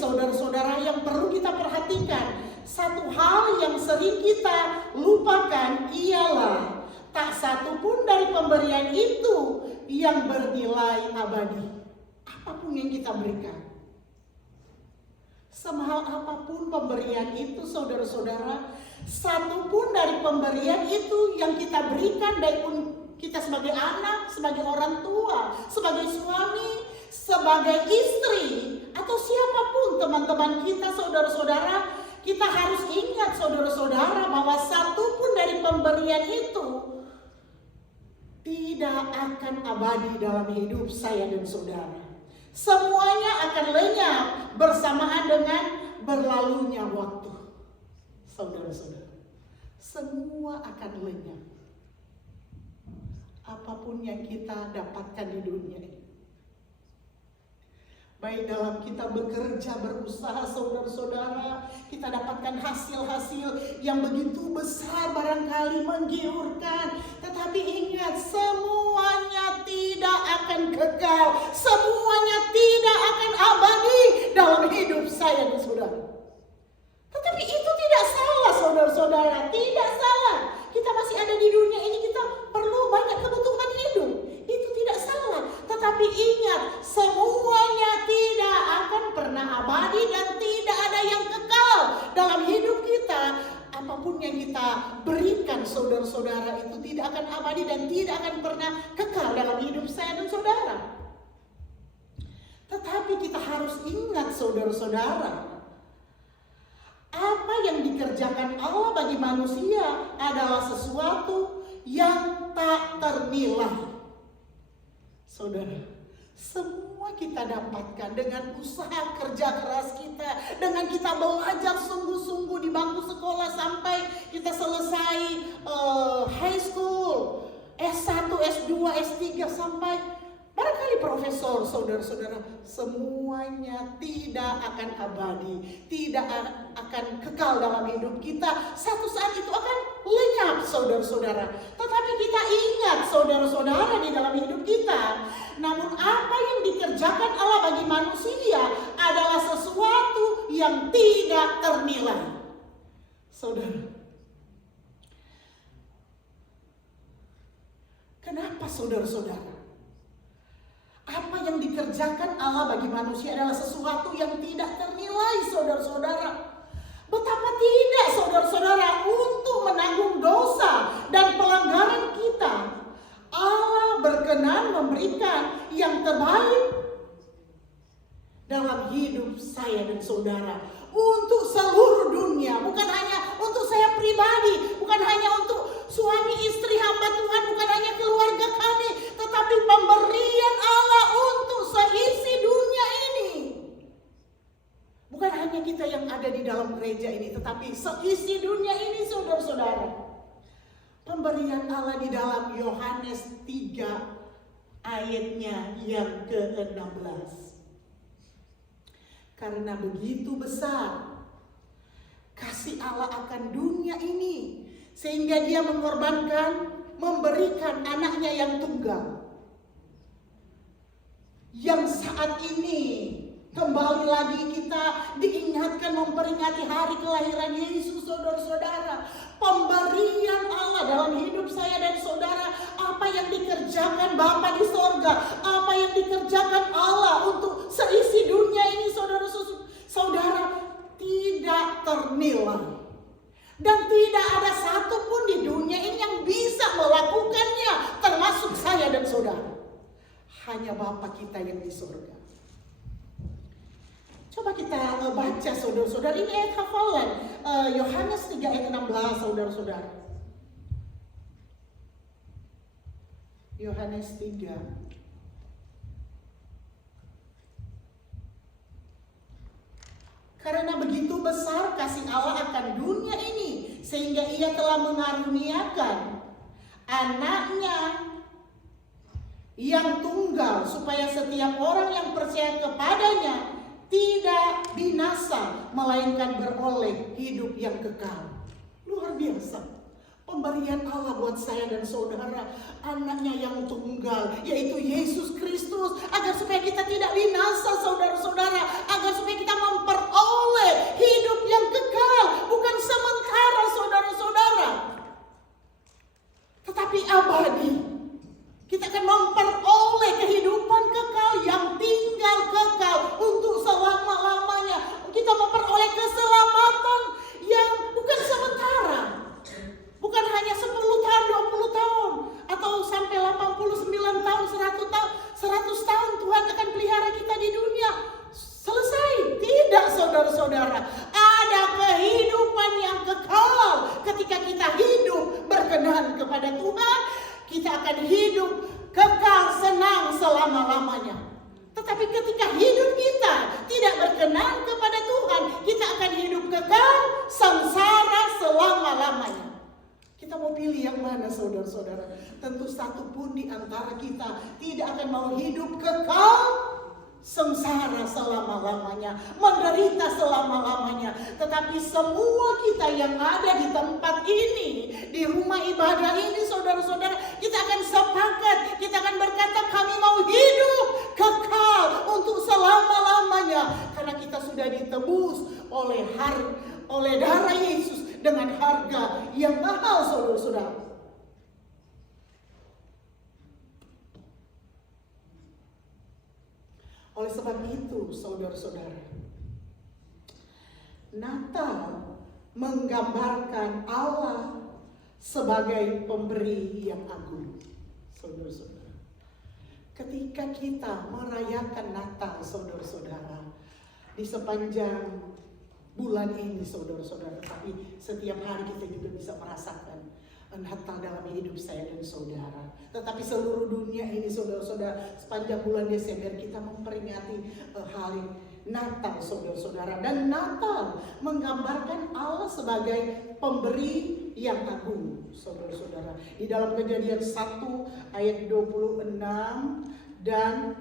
saudara-saudara, yang perlu kita perhatikan. Satu hal yang sering kita lupakan ialah tak satu pun dari pemberian itu yang bernilai abadi. Apapun yang kita berikan, semahal apapun pemberian itu, saudara-saudara, satu pun dari pemberian itu yang kita berikan, baik pun kita sebagai anak, sebagai orang tua, sebagai suami, sebagai istri, atau siapapun teman-teman kita, saudara-saudara, kita harus ingat, saudara-saudara, bahwa satu pun dari pemberian itu tidak akan abadi dalam hidup saya dan saudara. Semuanya akan lenyap bersamaan dengan berlalunya waktu. Saudara-saudara, semua akan lenyap. Apapun yang kita dapatkan di dunia ini, baik dalam kita bekerja, berusaha, saudara-saudara, kita dapatkan hasil-hasil yang begitu besar, barangkali menggiurkan. Tetapi ingat, semuanya tidak akan kekal, semuanya tidak akan abadi dalam hidup saya dan saudara. Tetapi itu tidak salah, saudara-saudara, tidak salah. Kita masih ada di dunia ini, kita perlu banyak kebutuhan hidup. Itu tidak salah. Tetapi ingat, semuanya tidak akan pernah abadi dan tidak ada yang kekal dalam hidup kita. Apapun yang kita berikan, saudara-saudara, itu tidak akan abadi dan tidak akan pernah kekal dalam hidup saya dan saudara. Tetapi kita harus ingat, saudara-saudara, apa yang dikerjakan Allah bagi manusia adalah sesuatu yang tak ternilai. Saudara, semua kita dapatkan dengan usaha kerja keras kita, dengan kita belajar sungguh-sungguh di bangku sekolah sampai kita selesai high school, S1, S2, S3 sampai barangkali profesor, saudara-saudara, semuanya tidak akan abadi, tidak akan kekal dalam hidup kita. Satu saat itu akan lenyap, saudara-saudara. Tetapi kita ingat, saudara-saudara, di dalam hidup kita, namun apa yang dikerjakan Allah bagi manusia adalah sesuatu yang tidak ternilai. Saudara, kenapa, saudara-saudara? Apa yang dikerjakan Allah bagi manusia adalah sesuatu yang tidak ternilai, saudara-saudara. Betapa tidak, saudara-saudara, untuk menanggung dosa dan pelanggaran kita, Allah berkenan memberikan yang terbaik dalam hidup saya dan saudara. Untuk seluruh dunia, bukan hanya untuk saya pribadi, bukan hanya untuk suami, istri, hamba Tuhan, bukan hanya keluarga kami, tetapi pemberian Allah untuk seisi dunia ini. Bukan hanya kita yang ada di dalam gereja ini, tetapi seisi dunia ini, saudara-saudara. Pemberian Allah di dalam Yohanes 3 ayatnya yang ke-16. Karena begitu besar kasih Allah akan dunia ini, sehingga Dia memberikan anaknya yang tunggal. Yang saat ini kembali lagi kita diingatkan memperingati hari kelahiran Yesus, saudara-saudara. Pemberian Allah dalam hidup saya dan saudara, apa yang dikerjakan Bapa di sorga, apa yang dikerjakan Allah untuk seisi dunia ini, saudara-saudara, tidak ternilai. Dan tidak ada satupun di dunia ini yang bisa melakukannya, termasuk saya dan saudara. Hanya Bapa kita yang di sorga. Coba kita baca, saudara-saudara, ini ayat hafalan Yohanes 3 ayat 16, saudara-saudara. Yohanes 3. Karena begitu besar kasih Allah akan dunia ini, sehingga Ia telah mengaruniakan anaknya yang tunggal, supaya setiap orang yang percaya kepadanya tidak binasa, melainkan beroleh hidup yang kekal. Luar biasa. Pemberian Allah buat saya dan saudara, anaknya yang tunggal, yaitu Yesus Kristus, agar supaya kita tidak binasa, saudara-saudara, agar supaya kita memperoleh sengsara selama-lamanya. Kita mau pilih yang mana, saudara-saudara? Tentu satu pun di antara kita tidak akan mau hidup kekal sengsara selama-lamanya, menderita selama-lamanya. Tetapi semua kita yang ada di tempat ini, di rumah ibadah ini, saudara-saudara, kita akan sepakat, kita akan berkata kami mau hidup kekal untuk selama-lamanya. Karena kita sudah ditebus oleh darah Yesus dengan harga yang mahal, saudara-saudara. Oleh sebab itu, saudara-saudara, Natal menggambarkan Allah sebagai pemberi yang agung, saudara-saudara. Ketika kita merayakan Natal, saudara-saudara, di sepanjang bulan ini, saudara-saudara, tapi setiap hari kita juga bisa merasakan Natal dalam hidup saya dan saudara. Tetapi seluruh dunia ini, saudara-saudara, sepanjang bulan Desember kita memperingati hari Natal, saudara-saudara. Dan Natal menggambarkan Allah sebagai pemberi yang agung, saudara-saudara. Di dalam Kejadian 1 ayat 26 dan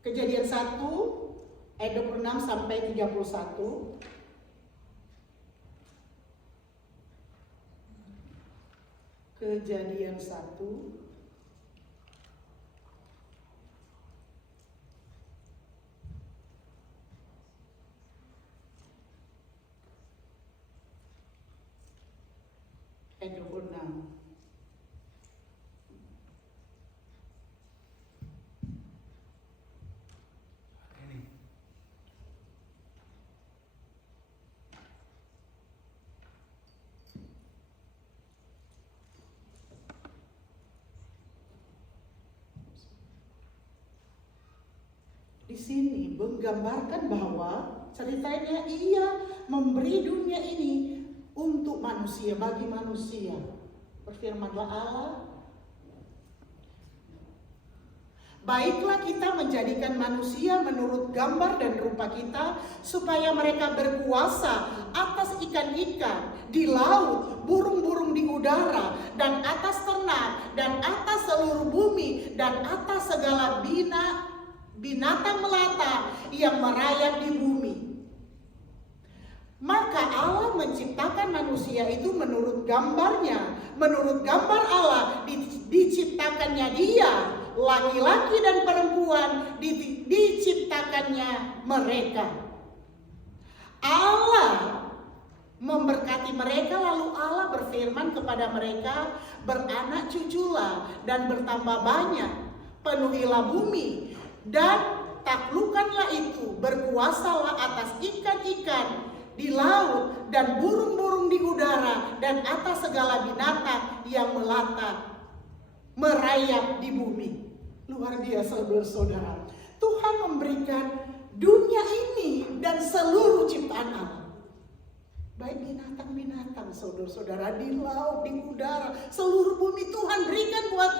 Kejadian 1 ayat 26 sampai 31. Kejadian 1 ayat 26. Di sini menggambarkan bahwa ceritanya ia memberi dunia ini untuk manusia, bagi manusia. Berfirmanlah Allah, baiklah kita menjadikan manusia menurut gambar dan rupa kita, supaya mereka berkuasa atas ikan-ikan di laut, burung-burung di udara, dan atas ternak, dan atas seluruh bumi, dan atas segala binatang melata yang merayap di bumi. Maka Allah menciptakan manusia itu menurut gambarnya. Menurut gambar Allah diciptakannya dia, laki-laki dan perempuan diciptakannya mereka. Allah memberkati mereka, lalu Allah berfirman kepada mereka, beranak cuculah dan bertambah banyak, penuhilah bumi dan taklukkanlah itu, berkuasalah atas ikan-ikan di laut dan burung-burung di udara dan atas segala binatang yang melata merayap di bumi. Luar biasa, saudara. Tuhan memberikan dunia ini dan seluruh ciptaan Allah. Baik binatang-binatang, saudara-saudara, di laut, di udara, seluruh bumi Tuhan berikan buat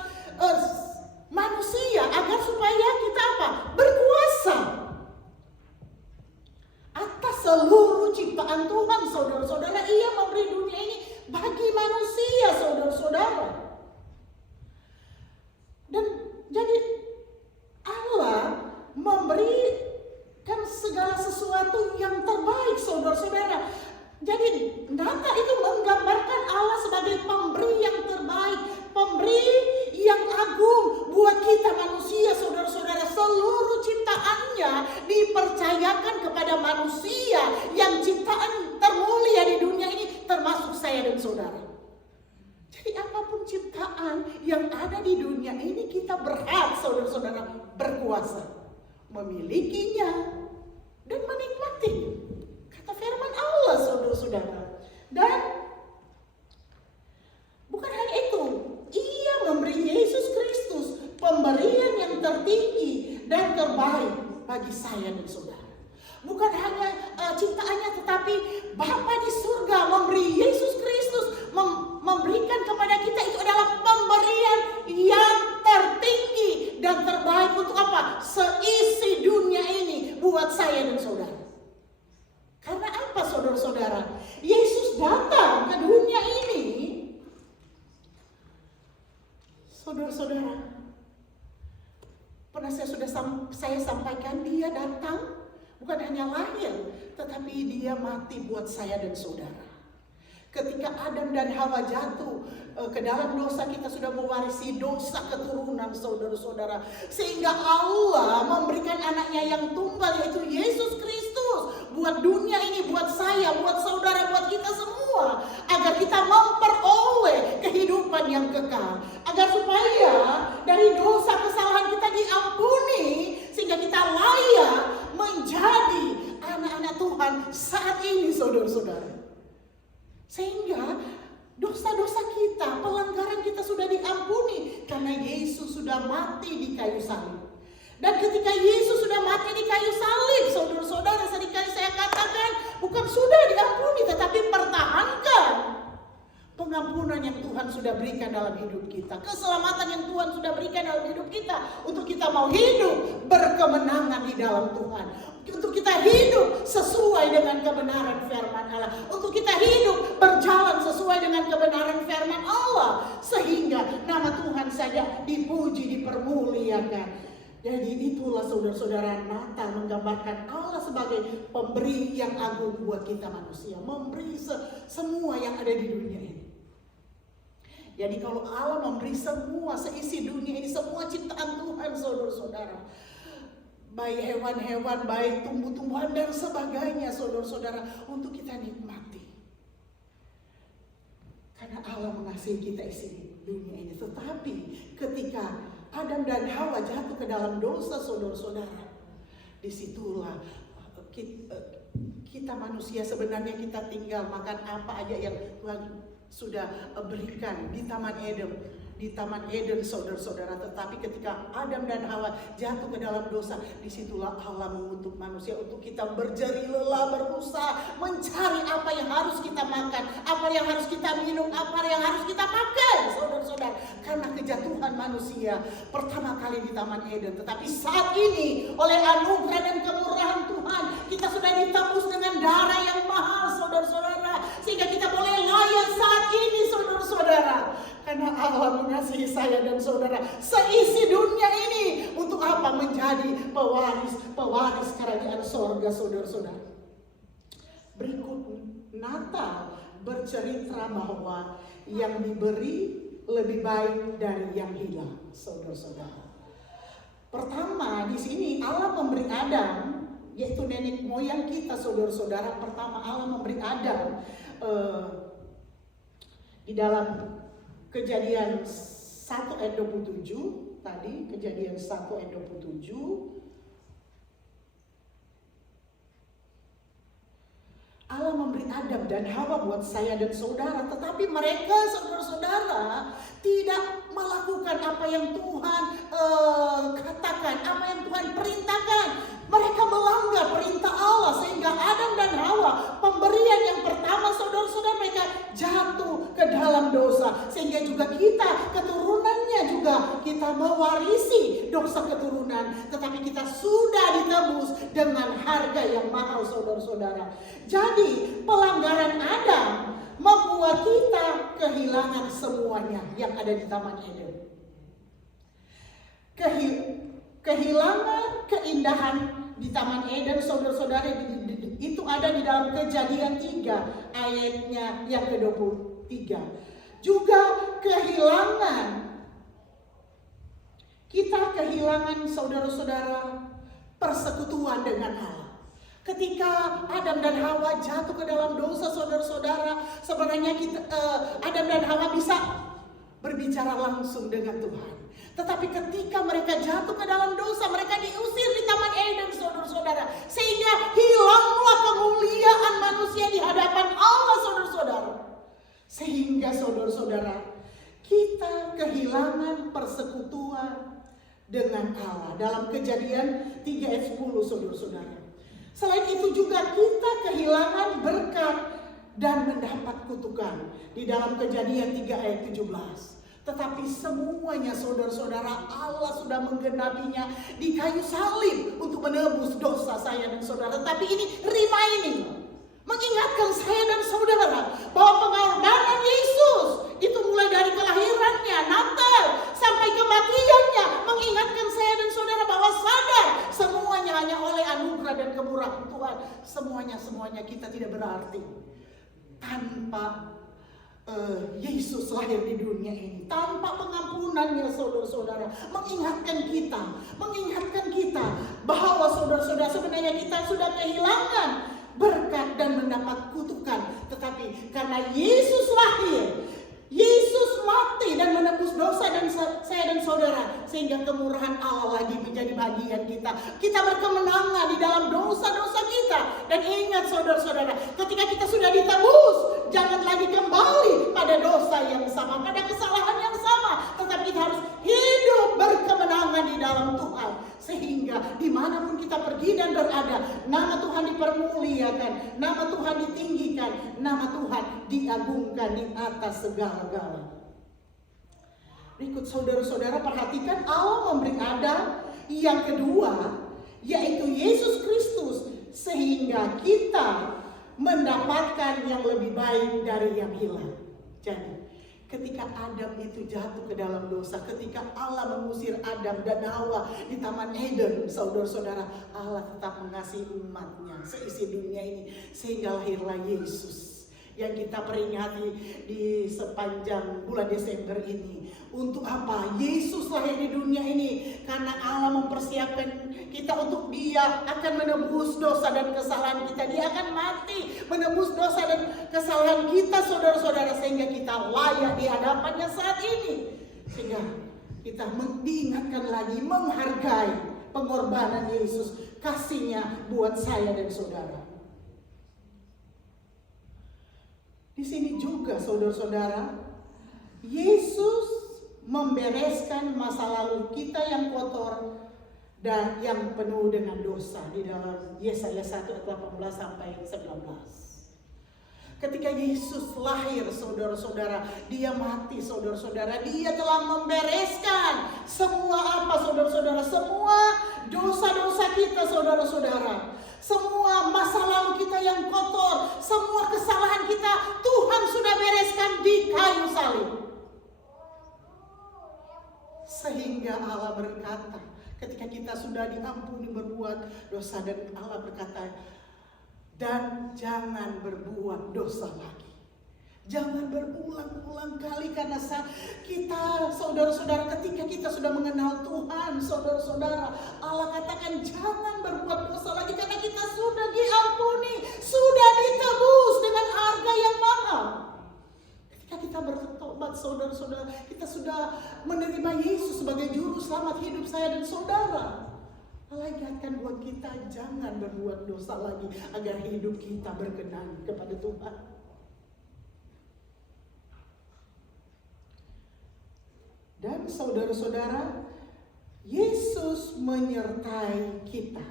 manusia agar supaya kita apa? Berkuasa atas seluruh ciptaan Tuhan, saudara-saudara. Ia memberi dunia ini bagi manusia, saudara-saudara. Dan jadi Allah memberikan segala sesuatu yang terbaik, saudara-saudara. Jadi Natal itu menggambarkan Allah sebagai pemberi yang terbaik, pemberi yang agung buat kita manusia, saudara-saudara. Seluruh ciptaannya dipercayakan kepada manusia yang ciptaan termulia di dunia ini, termasuk saya dan saudara. Jadi apapun ciptaan yang ada di dunia ini, kita berhak, saudara-saudara, berkuasa, memilikinya dan menikmatinya. Kata firman Allah, saudara-saudara. Dan bukan hanya itu, ia memberi Yesus Kristus pemberian yang tertinggi dan terbaik bagi saya dan saudara. Bukan hanya ciptaannya, tetapi Bapa di surga memberi Yesus Kristus, memberikan kepada kita, itu adalah pemberian yang tertinggi dan terbaik untuk apa? Seisi dunia ini buat saya dan saudara. Karena apa, saudara? saudara-saudara. Yesus datang ke dunia ini. Saudara-saudara, pernah saya sampaikan, dia datang bukan hanya lahir, tetapi dia mati buat saya dan saudara. Ketika Adam dan Hawa jatuh ke dalam dosa, kita sudah mewarisi dosa keturunan, saudara-saudara. Sehingga Allah memberikan anaknya yang tunggal, yaitu Yesus Kristus, buat dunia ini, buat saya, buat saudara, buat kita semua. Agar kita memperoleh kehidupan yang kekal. Agar supaya dari dosa kesalahan kita diampuni, sehingga kita layak menjadi anak-anak Tuhan saat ini, saudara-saudara. Sehingga dosa-dosa kita, pelanggaran kita sudah diampuni karena Yesus sudah mati di kayu salib. Dan ketika Yesus sudah mati di kayu salib, saudara-saudara, seringkali saya katakan bukan sudah diampuni, tetapi pertahankan pengampunan yang Tuhan sudah berikan dalam hidup kita, keselamatan yang Tuhan sudah berikan dalam hidup kita, untuk kita mau hidup berkemenangan di dalam Tuhan, untuk kita hidup sesuai dengan kebenaran firman Allah, untuk kita hidup berjalan sesuai dengan kebenaran firman Allah, sehingga nama Tuhan saja dipuji, dipermuliakan. Jadi itulah saudara-saudara, Natal menggambarkan Allah sebagai pemberi yang agung buat kita manusia, memberi semua yang ada di dunia ini. Jadi kalau Allah memberi semua, seisi dunia ini, semua ciptaan Tuhan, saudara-saudara, baik hewan-hewan, baik tumbuh-tumbuhan dan sebagainya, saudara-saudara, untuk kita nikmati. Karena Allah mengasihi kita isi dunia ini. Tetapi ketika Adam dan Hawa jatuh ke dalam dosa, saudara-saudara, disitulah kita manusia sebenarnya kita tinggal makan apa aja yang Tuhan sudah berikan di Taman Eden. Di Taman Eden, saudara-saudara. Tetapi ketika Adam dan Hawa jatuh ke dalam dosa, disitulah Allah mengutuk manusia untuk kita berjerih lelah, berusaha mencari apa yang harus kita makan, apa yang harus kita minum, apa yang harus kita pakai, saudara-saudara. Karena kejatuhan manusia pertama kali di Taman Eden. Tetapi saat ini oleh anugerah dan kemurahan Tuhan, kita sudah ditebus dengan darah yang mahal, saudara-saudara, sehingga kita boleh layak saat ini, saudara-saudara. Karena Allah mengasihi saya dan saudara seisi dunia ini, untuk apa? Menjadi pewaris kerajaan sorga, saudara-saudara. Berikut Natal bercerita bahwa yang diberi lebih baik dari yang hilang, saudara-saudara. Pertama, di sini Allah memberi Adam, yaitu nenek moyang kita, saudara-saudara. Pertama Allah memberi Adam di dalam Kejadian 1 ayat 27 tadi, Kejadian 1 ayat 27. Allah memberi Adam dan Hawa buat saya dan saudara, tetapi mereka, saudara-saudara, tidak melakukan apa yang Tuhan katakan, apa yang Tuhan perintahkan. Mereka melanggar perintah Allah, sehingga Adam dan Hawa, pemberian yang pertama, saudara-saudara, mereka jatuh ke dalam dosa. Sehingga juga kita, keturunannya juga, kita mewarisi dosa keturunan. Tetapi kita sudah ditebus dengan harga yang mahal, saudara-saudara. Jadi pelanggaran Adam membuat kita kehilangan semuanya yang ada di Taman Eden. Kehilangan keindahan di Taman Eden, saudara-saudara, itu ada di dalam Kejadian 3 ayatnya yang ke-23. Juga kita kehilangan, saudara-saudara, persekutuan dengan Allah. Ketika Adam dan Hawa jatuh ke dalam dosa, saudara-saudara, sebenarnya Adam dan Hawa bisa berbicara langsung dengan Tuhan. Tetapi ketika mereka jatuh ke dalam dosa, mereka diusir di Taman Eden, saudara-saudara. Sehingga hilanglah kemuliaan manusia di hadapan Allah, saudara-saudara. Sehingga, saudara-saudara, kita kehilangan persekutuan dengan Allah. Dalam Kejadian 3 ayat 10, saudara-saudara. Selain itu juga kita kehilangan berkat dan mendapat kutukan. Di dalam Kejadian 3 ayat 17. Tetapi semuanya, saudara-saudara, Allah sudah menggenapinya di kayu salib untuk menebus dosa saya dan saudara. Tetapi ini remaining, Mengingatkan saya dan saudara bahwa pengorbanan Yesus itu mulai dari kelahirannya, Natal, sampai kematiannya. Mengingatkan saya dan saudara bahwa sadar semuanya hanya oleh anugerah dan kemurahan Tuhan. Semuanya kita tidak berarti tanpa Yesus lahir di dunia ini, tanpa pengampunannya, saudara-saudara. Mengingatkan kita bahwa saudara-saudara sebenarnya kita sudah kehilangan berkat dan mendapat kutukan. Tetapi karena Yesus lahir, Yesus mati dan menebus dosa dan saya dan saudara, sehingga kemurahan Allah lagi menjadi bagian kita. Kita berkemenangan di dalam dosa-dosa kita. Dan ingat saudara-saudara, ketika kita sudah ditebus, jangan lagi kembali pada dosa yang sama, pada kesalahan yang sama. Tetapi kita harus hidup berkemenangan di dalam Tuhan. Sehingga dimanapun kita pergi dan berada, nama Tuhan dipermuliakan, nama Tuhan ditinggikan, nama Tuhan diagungkan di atas segala-galanya. Berikut saudara-saudara, perhatikan Allah memberi Adam yang kedua, yaitu Yesus Kristus, sehingga kita mendapatkan yang lebih baik dari yang hilang. Jadi ketika Adam itu jatuh ke dalam dosa, ketika Allah mengusir Adam dan Hawa di Taman Eden, saudara-saudara, Allah tetap mengasihi umatnya seisi dunia ini, sehingga lahirlah Yesus yang kita peringati di sepanjang bulan Desember ini. Untuk apa? Yesus lahir di dunia ini karena Allah mempersiapkan kita untuk Dia akan menebus dosa dan kesalahan kita. Dia akan mati menebus dosa dan kesalahan kita, saudara-saudara, sehingga kita layak di hadapannya saat ini. Sehingga kita diingatkan lagi, menghargai pengorbanan Yesus, kasih-Nya buat saya dan saudara. Di sini juga saudara-saudara, Yesus membereskan masa lalu kita yang kotor dan yang penuh dengan dosa di dalam Yesaya 1 ayat 18 sampai 19. Ketika Yesus lahir, saudara-saudara, Dia mati, saudara-saudara, Dia telah membereskan semua apa, saudara-saudara, semua dosa-dosa kita, saudara-saudara. Semua masa lalu kita yang kotor, semua kesalahan kita, Tuhan sudah bereskan di kayu salib. Sehingga Allah berkata, ketika kita sudah diampuni berbuat dosa, dan Allah berkata, dan jangan berbuat dosa lagi. Jangan berulang-ulang kali, karena kita, saudara-saudara, ketika kita sudah mengenal Tuhan, saudara-saudara, Allah katakan jangan berbuat dosa lagi karena kita sudah diampuni, sudah ditebus dengan harga yang mahal. Ketika kita bertobat, saudara-saudara, kita sudah menerima Yesus sebagai juru selamat hidup saya dan saudara. Allah ingatkan buat kita jangan berbuat dosa lagi agar hidup kita berkenan kepada Tuhan. Dan saudara-saudara, Yesus menyertai kita.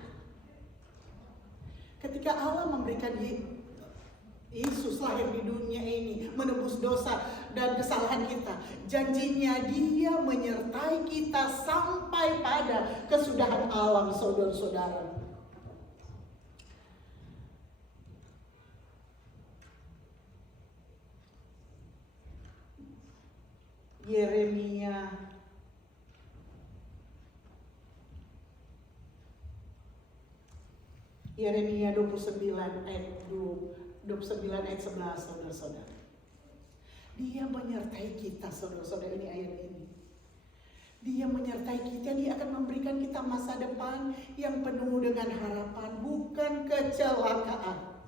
Ketika Allah memberikan Yesus lahir di dunia ini, menebus dosa dan kesalahan kita, janjinya Dia menyertai kita sampai pada kesudahan alam, saudara-saudara. Yeremia 29 ayat 11, saudara-saudara. Dia menyertai kita, saudara-saudara, ini ayat ini. Dia menyertai kita, Dia akan memberikan kita masa depan yang penuh dengan harapan, bukan kecelakaan.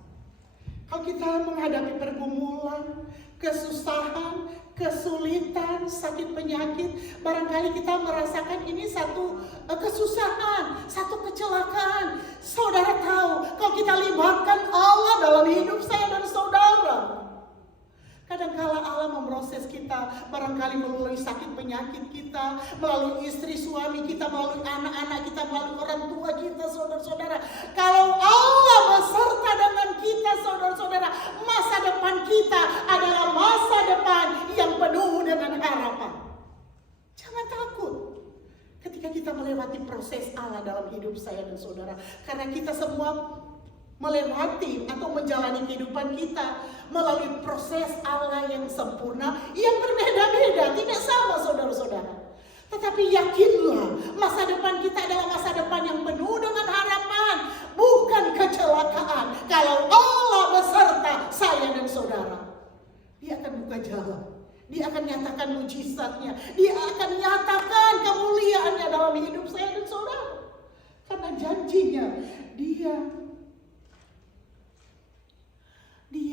Kalau kita menghadapi pergumulan, kesusahan, kesulitan, sakit penyakit, barangkali kita merasakan ini satu kesusahan, satu kecelakaan. Saudara tahu, kalau kita libatkan Allah dalam hidup saya dan saudara, kadangkala Allah memproses kita, barangkali melalui sakit penyakit kita, melalui istri suami kita, melalui anak-anak kita, melalui orang tua kita, saudara-saudara. Kalau Allah beserta dengan kita, saudara-saudara, masa depan kita adalah masa depan yang penuh dengan harapan. Jangan takut ketika kita melewati proses Allah dalam hidup saya dan saudara, karena kita semua melewati atau menjalani kehidupan kita melalui proses Allah yang sempurna, yang berbeda-beda, tidak sama saudara-saudara. Tetapi yakinlah, masa depan kita adalah masa depan yang penuh dengan harapan, bukan kecelakaan. Kalau Allah beserta saya dan saudara, Dia akan buka jalan, Dia akan nyatakan mujizatnya, Dia akan nyatakan kemuliaannya dalam hidup saya dan saudara. Karena janjinya, Dia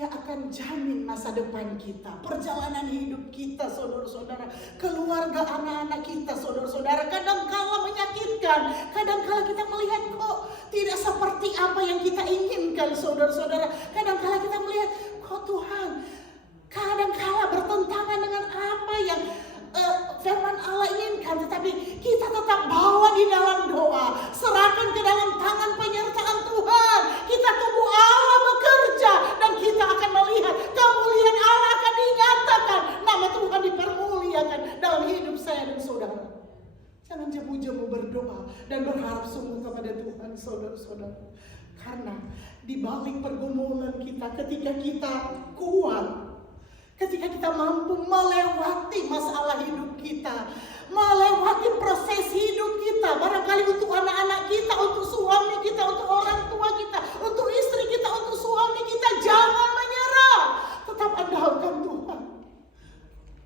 akan jamin masa depan kita, perjalanan hidup kita, saudara-saudara, keluarga anak-anak kita, saudara-saudara. Kadang-kala menyakitkan, kadang-kala kita melihat kok tidak seperti apa yang kita inginkan, saudara-saudara. Kadang-kala kita melihat kok Tuhan, kadang-kala bertentangan dengan apa yang firman Allah inginkan, tetapi kita tetap bawa di dalam doa, serahkan ke dalam tangan penyertaan Tuhan. Kita tunggu Allah bekerja dan kita akan melihat kemuliaan Allah akan dinyatakan, nama Tuhan dipermuliakan dalam hidup saya dan saudara. Jangan jemu-jemu berdoa dan berharap sungguh kepada Tuhan, saudara-saudara. Karena di balik pergumulan kita, ketika kita kuat, ketika kita mampu melewati masalah hidup kita, melewati proses hidup kita, barangkali untuk anak-anak kita, untuk suami kita, untuk orang tua kita, untuk istri kita, untuk suami kita, jangan menyerah. Tetap andalkan Tuhan.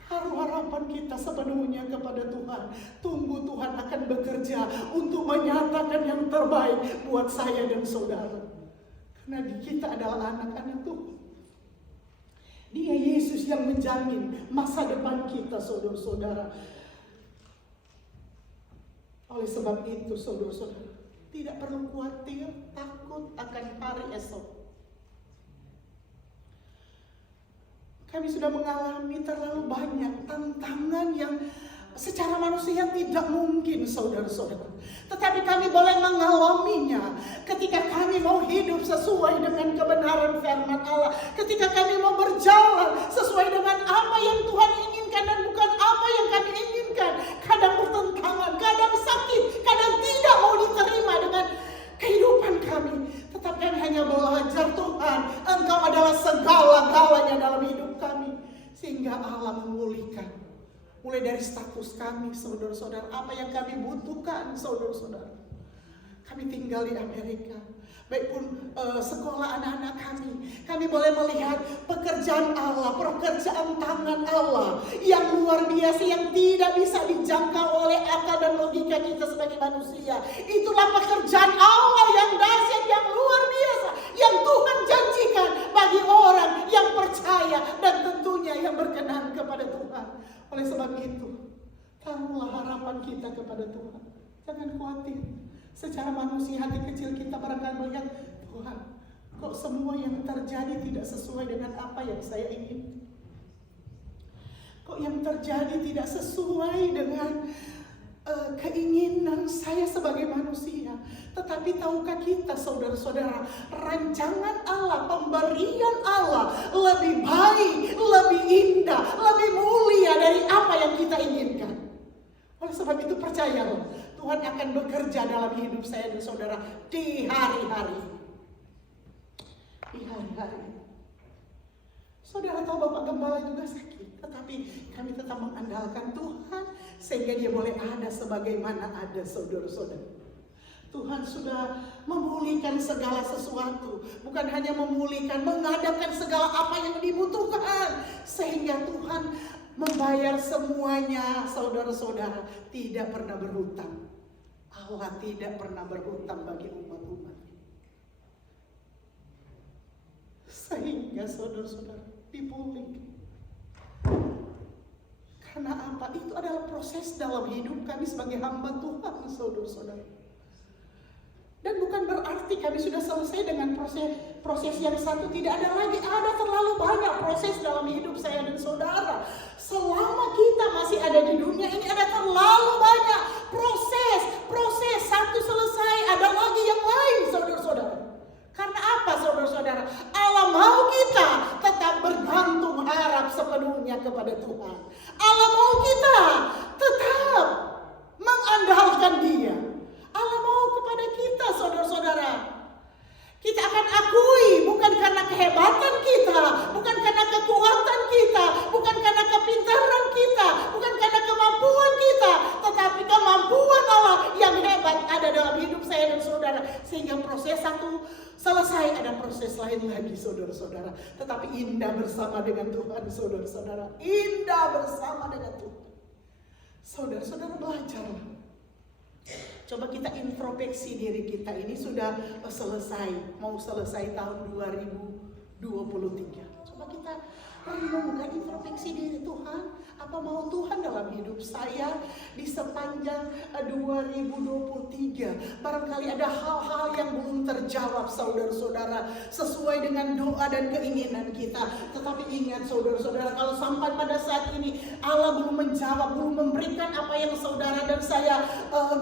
Taruh harapan kita sepenuhnya kepada Tuhan. Tunggu Tuhan akan bekerja untuk menyatakan yang terbaik buat saya dan saudara. Karena kita adalah anak-anak Tuhan. Dia Yesus yang menjamin masa depan kita, saudara-saudara. Oleh sebab itu, saudara-saudara, tidak perlu khawatir, takut akan hari esok. Kami sudah mengalami terlalu banyak tantangan yang secara manusia tidak mungkin, saudara-saudara. Tetapi kami boleh mengalaminya ketika kami mau hidup sesuai dengan kebenaran firman Allah. Ketika kami mau berjalan sesuai dengan apa yang Tuhan inginkan dan bukan apa yang kami inginkan. Kadang bertentangan, kadang sakit, kadang tidak mau diterima dengan kehidupan kami. Tetapi kami hanya belajar, Tuhan, Engkau adalah segala-galanya dalam hidup kami. Sehingga Allah memulihkan. Mulai dari status kami, saudara-saudara, apa yang kami butuhkan, saudara-saudara. Kami tinggal di Amerika, baik pun sekolah anak-anak kami boleh melihat pekerjaan Allah, pekerjaan tangan Allah yang luar biasa, yang tidak bisa dijangkau oleh akal dan logika kita sebagai manusia. Itulah pekerjaan Allah yang dahsyat, yang luar biasa, yang Tuhan janjikan bagi orang yang percaya dan tentunya yang berkenan kepada Tuhan. Oleh sebab itu, taruhlah harapan kita kepada Tuhan. Jangan khawatir. Secara manusia, hati kecil kita barangkali melihat, Tuhan, kok semua yang terjadi tidak sesuai dengan apa yang saya ingin? Kok yang terjadi tidak sesuai dengan keinginan saya sebagai manusia? Tetapi tahukah kita, saudara-saudara, rancangan Allah, pemberian Allah lebih baik, lebih indah, lebih mulia dari apa yang kita inginkan. Oleh sebab itu percayalah, Tuhan akan bekerja dalam hidup saya dan saudara di hari-hari. Di hari-hari. Saudara tahu Bapak Gembala juga sakit, tetapi kami tetap mengandalkan Tuhan sehingga Dia boleh ada sebagaimana ada, saudara-saudara. Tuhan sudah memulihkan segala sesuatu, bukan hanya memulihkan, mengadakan segala apa yang dibutuhkan, sehingga Tuhan membayar semuanya, saudara-saudara. Tidak pernah berhutang. Allah tidak pernah berhutang bagi umat-umat. Sehingga saudara-saudara dipulihkan. Karena apa? Itu adalah proses dalam hidup kami sebagai hamba Tuhan, saudara-saudara. Dan bukan berarti kami sudah selesai dengan proses yang satu. Tidak ada lagi, ada terlalu banyak proses dalam hidup saya dan saudara. Selama kita masih ada di dunia ini, ada terlalu banyak proses. Satu selesai, ada lagi yang lain, saudara-saudara. Karena apa, saudara-saudara? Allah mau kita tetap bergantung harap sepenuhnya kepada Tuhan. Allah mau kita tetap mengandalkan Dia. Allah mau kepada kita, saudara-saudara. Kita akan akui ada dalam hidup saya dan saudara. Sehingga proses satu selesai, ada proses lain lagi saudara-saudara. Tetapi indah bersama dengan Tuhan saudara-saudara. Indah bersama dengan Tuhan. Saudara-saudara belajarlah. Coba kita introspeksi diri kita, ini sudah selesai, mau selesai tahun 2023. Coba kita renungkan, introspeksi diri, Tuhan, apa mau Tuhan dalam hidup saya di sepanjang 2023. Barangkali ada hal-hal yang belum terjawab saudara-saudara sesuai dengan doa dan keinginan kita. Tetapi ingat saudara-saudara, kalau sampai pada saat ini Allah belum menjawab, belum memberikan apa yang saudara dan saya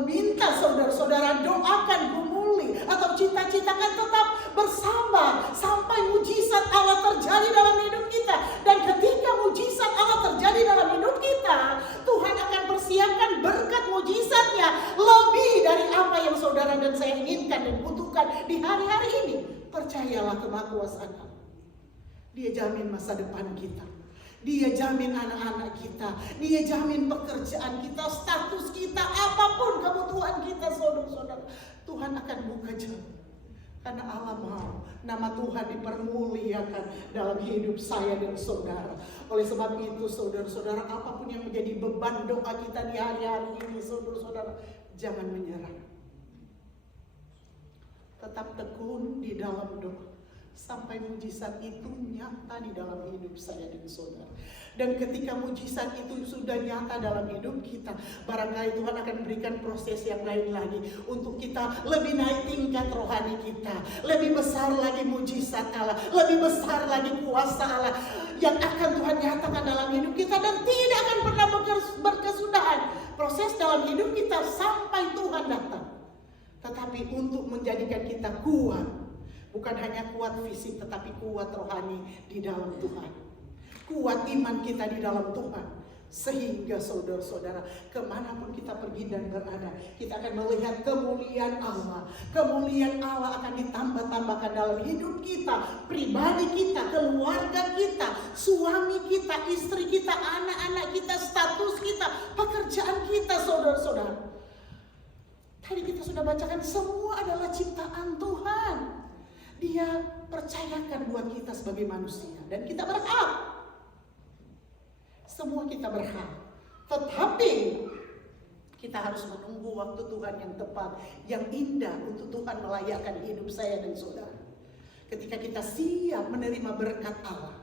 minta, saudara-saudara doakan, gumuli atau cita-citakan, tetap bersabar sampai mujizat Allah terjadi dalam hidup kita. Dan ketika mujizat Allah terjadi dalam hidup kita, Tuhan akan persiapkan berkat mujizatnya lebih dari apa yang saudara dan saya inginkan dan butuhkan di hari-hari ini. Percayalah kemakuasaan Allah. Dia jamin masa depan kita. Dia jamin anak-anak kita. Dia jamin pekerjaan kita, status kita, apapun kebutuhan kita saudara-saudara. Tuhan akan buka jalan. Karena Allah mau nama Tuhan dipermuliakan dalam hidup saya dan saudara. Oleh sebab itu saudara-saudara, apapun yang menjadi beban doa kita di hari-hari ini saudara-saudara, jangan menyerah. Tetap tekun di dalam doa sampai mujizat itu nyata di dalam hidup saya dan saudara. Dan ketika mujizat itu sudah nyata dalam hidup kita, barangkali Tuhan akan berikan proses yang lain lagi untuk kita lebih naik tingkat rohani kita, lebih besar lagi mujizat Allah, lebih besar lagi kuasa Allah yang akan Tuhan nyatakan dalam hidup kita, dan tidak akan pernah berkesudahan proses dalam hidup kita sampai Tuhan datang. Tetapi untuk menjadikan kita kuat, bukan hanya kuat fisik tetapi kuat rohani di dalam Tuhan. Kuat iman kita di dalam Tuhan. Sehingga saudara-saudara, kemanapun kita pergi dan berada, kita akan melihat kemuliaan Allah. Kemuliaan Allah akan ditambah-tambahkan dalam hidup kita, pribadi kita, keluarga kita, suami kita, istri kita, anak-anak kita, status kita, pekerjaan kita saudara-saudara. Tadi kita sudah bacakan, semua adalah ciptaan Tuhan. Dia percayakan buat kita sebagai manusia, dan kita berhak. Semua kita berhak. Tetapi kita harus menunggu waktu Tuhan yang tepat, yang indah untuk Tuhan melayakkan hidup saya dan saudara. Ketika kita siap menerima berkat Allah,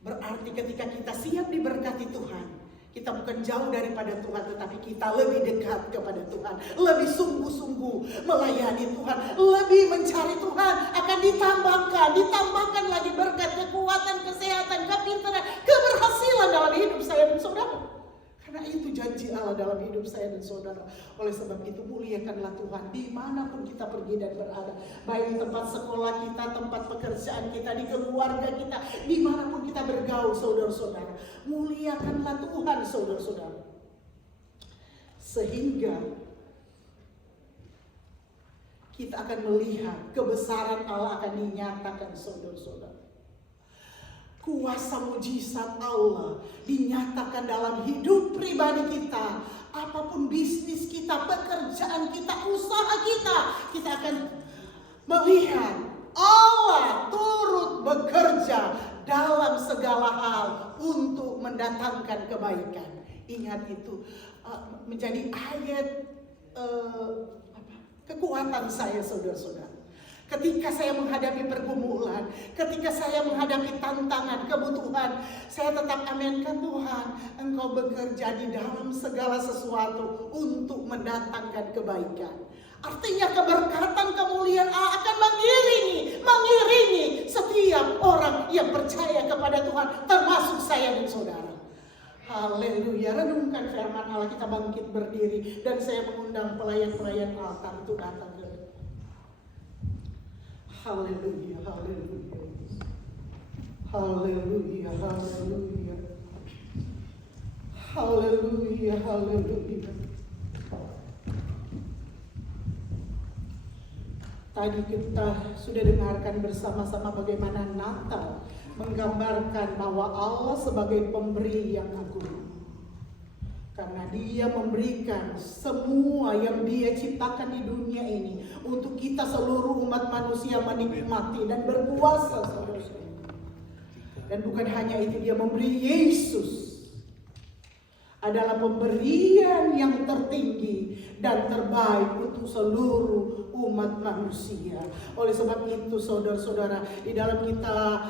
berarti ketika kita siap diberkati Tuhan, kita bukan jauh daripada Tuhan, tetapi kita lebih dekat kepada Tuhan, lebih sungguh-sungguh melayani Tuhan, lebih mencari Tuhan. Akan ditambahkan lagi berkat, kekuatan, kesehatan, kepintaran, keberhasilan dalam hidup saya dan saudara. Karena itu janji Allah dalam hidup saya dan saudara. Oleh sebab itu muliakanlah Tuhan dimanapun kita pergi dan berada. Baik di tempat sekolah kita, tempat pekerjaan kita, di keluarga kita, dimanapun kita bergaul saudara-saudara. Muliakanlah Tuhan saudara-saudara. Sehingga kita akan melihat kebesaran Allah akan dinyatakan saudara-saudara. Kuasa mujizat Allah dinyatakan dalam hidup pribadi kita. Apapun bisnis kita, pekerjaan kita, usaha kita, kita akan melihat Allah turut bekerja dalam segala hal untuk mendatangkan kebaikan. Ingat itu menjadi ayat kekuatan saya saudara-saudara. Ketika saya menghadapi pergumulan, ketika saya menghadapi tantangan, kebutuhan, saya tetap aminkan Tuhan, Engkau bekerja di dalam segala sesuatu untuk mendatangkan kebaikan. Artinya keberkatan, kemuliaan Allah akan mengiringi setiap orang yang percaya kepada Tuhan, termasuk saya dan saudara. Haleluya. Renungkan firman Allah, kita bangkit berdiri, dan saya mengundang pelayan-pelayan altar untuk datang ke haleluya, haleluya. Haleluya, haleluya. Haleluya, haleluya. Tadi kita sudah dengarkan bersama-sama bagaimana Natal menggambarkan bahwa Allah sebagai pemberi yang agung. Karena Karena Dia memberikan semua yang Dia ciptakan di dunia ini untuk kita seluruh umat manusia menikmati dan berpuasa, saudara-saudara. Dan bukan hanya itu, Dia memberi Yesus adalah pemberian yang tertinggi dan terbaik untuk seluruh umat manusia. Oleh sebab itu saudara-saudara, di dalam kita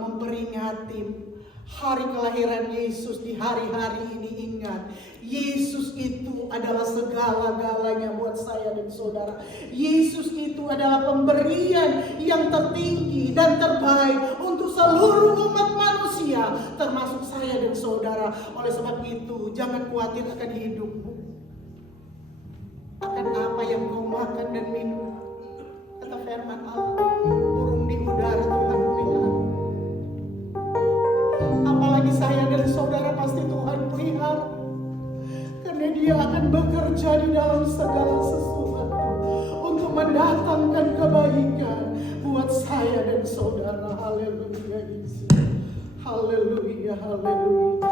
memperingati hari kelahiran Yesus di hari-hari ini, ingat, Yesus itu adalah segala-galanya buat saya dan saudara. Yesus itu adalah pemberian yang tertinggi dan terbaik untuk seluruh umat manusia, termasuk saya dan saudara. Oleh sebab itu, jangan khawatir akan hidupmu, akan apa yang kau makan dan minum. Kata firman Allah, burung di udara Tuhan pelihara. Apalagi saya dan saudara pasti Tuhan pelihara, karena Dia akan bekerja di dalam segala sesuatu untuk mendatangkan kebaikan buat saya dan saudara. Haleluya Yesus. Haleluya, haleluya.